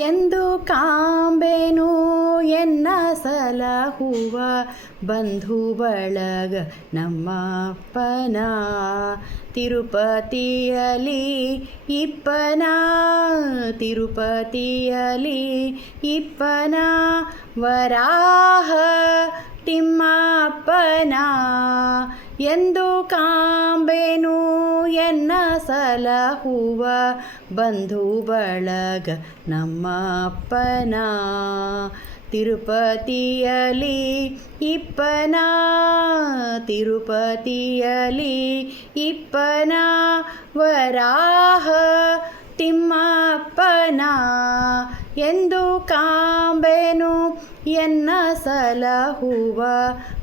ಎಂದು ಕಾಂಬೆನು ಎನ್ನ ಸಲಹುವ ಬಂಧು ಬಳಗ ನಮ್ಮಪ್ಪನ ತಿರುಪತಿಯಲಿ ಇಪ್ಪನ ತಿರುಪತಿಯಲಿ ಇಪ್ಪನ ವರಾಹ ತಿಮ್ಮಪ್ಪನ ಎಂದು ಕಾಂಬೆನು ಎನ್ನ ಸಲಹುವ ಬಂಧು ಬಳಗ ನಮ್ಮಪ್ಪನ ತಿರುಪತಿಯಲಿ ಇಪ್ಪನ ತಿರುಪತಿಯಲಿ ಇಪ್ಪನ ವರಾಹ ತಿಮ್ಮಪ್ಪನ ಎಂದು ಕಾಂಬೆನು ಎನ್ನ ಸಲಹುವ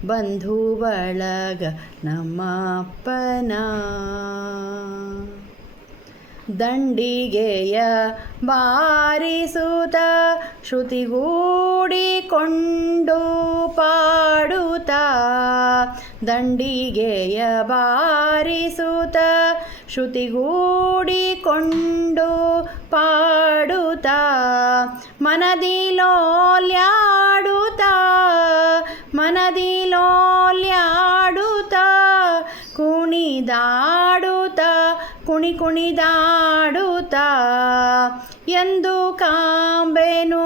ಬಂಧು ಬಳಗ ನಮ್ಮಪ್ಪನ ದಂಡಿಗೆಯ ಬಾರಿಸುತ್ತ ಶ್ರುತಿಗೂಡಿಕೊಂಡು ಪಾಡುತ್ತ ದಂಡಿಗೆಯ ಬಾರಿಸುತ್ತ ಶ್ರುತಿಗೂಡಿಕೊಂಡು ಪಾಡುತ್ತ ಮನದಿ ಲೋಲ್ಯಾಡುತ್ತ ಮನದಿ ಲೋಲ್ಯಾಡುತ್ತ ಕುಣಿದಾಡುತ್ತ ಕುಣಿದಾಡುತ್ತ ಎಂದು ಕಾಂಬೆನು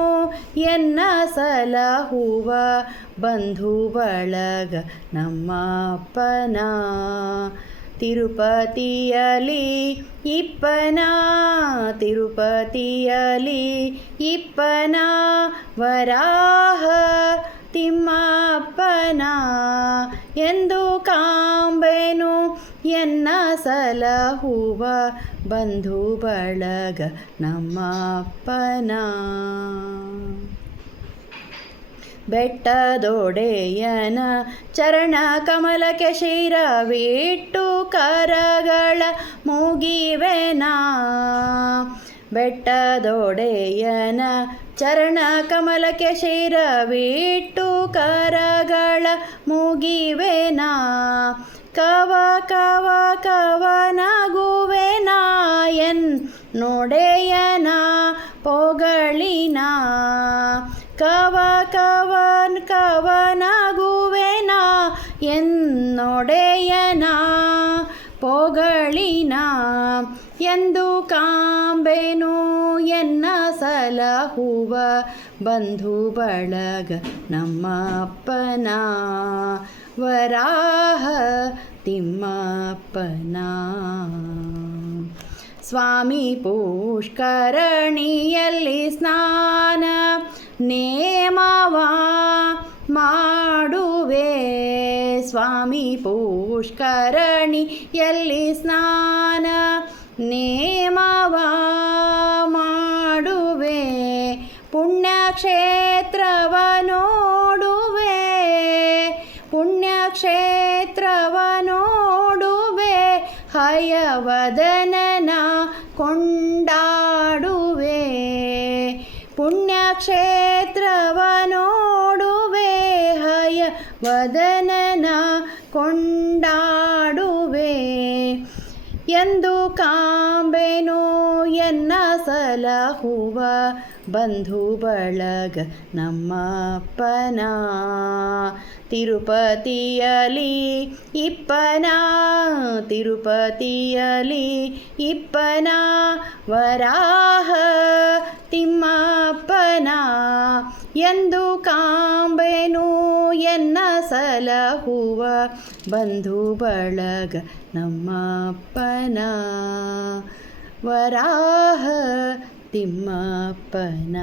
ಎನ್ನ ಸಲಹುವ ಬಂಧು ಬಳಗ ನಮ್ಮಪ್ಪನ ತಿರುಪತಿಯಲಿ ಇಪ್ಪನ ತಿರುಪತಿಯಲಿ ಇಪ್ಪನ ವರಾಹ ತಿಮ್ಮಪ್ಪನ ಎಂದು ಕಾಂಬೆನು ಎನ್ನ ಸಲಹುವ ಬಂಧು ಬಳಗ ನಮ್ಮಪ್ಪನ ಬೆಟ್ಟದೊಡೆಯನ ಚರಣ ಕಮಲಕ್ಕೆ ಶಿರವಿಟ್ಟು ಕರಗಳ ಮುಗಿವೆನಾ ಬೆಟ್ಟದೊಡೆಯನ ಚರಣ ಕಮಲಕ್ಕೆ ಶಿರವಿಟ್ಟು ಕರಗಳ ಮುಗಿವೆನಾ ಕವ ಕವ ಕವನಗುವೆನಾ ಎನ್ನೊಡೆಯನ ಪೊಗಳಿನ ಕವ ಕವನ್ ಕವನಗುವೆನಾ ಎನ್ನೊಡೆಯನ ಪೊಗಳಿನ ಎಂದು ಕಾಂಬೆನು ಎನ್ನ ಸಲಹುವ ಬಂಧು ಬಳಗ ನಮ್ಮಪ್ಪನ ವರಾಹ ತಿಮ್ಮಪ್ಪನ ಸ್ವಾಮಿ ಪುಷ್ಕರಣಿಯಲ್ಲಿ ಸ್ನಾನ ನೇಮವ ಮಾಡುವೆ ಸ್ವಾಮಿ ಪುಷ್ಕರಣಿಯಲ್ಲಿ ಸ್ನಾನ ನೇಮವ ಮಾಡುವೆ ಪುಣ್ಯಕ್ಷೇತ್ರವ ನೋಡುವೆ ಪುಣ್ಯಕ್ಷೇತ್ರವ ನೋಡುವೆ ಹಯವದನನ ಕೊಂಡಾಡುವೆ ಪುಣ್ಯಕ್ಷೇತ್ರವ ನೋಡುವೆ ಹಯವದನನ ಕೊಂಡಾಡುವೆ ಎಂದು ಕಾಂಬೆನು ಎನ್ನ ಸಲಹುವ ಬಂಧು ಬಳಗ ನಮ್ಮಪ್ಪನ ತಿರುಪತಿಯಲಿ ಇಪ್ಪನ ತಿರುಪತಿಯಲಿ ಇಪ್ಪನ ವರಾಹ ತಿಮ್ಮಪ್ಪನ ಎಂದು ಕಾಂಬೆನು ಎನ್ನ ಸಲಹುವ ಬಂಧು ಬಳಗ ನಮ್ಮಪ್ಪನ ವರಾಹ ತಿಮ್ಮಪ್ಪನ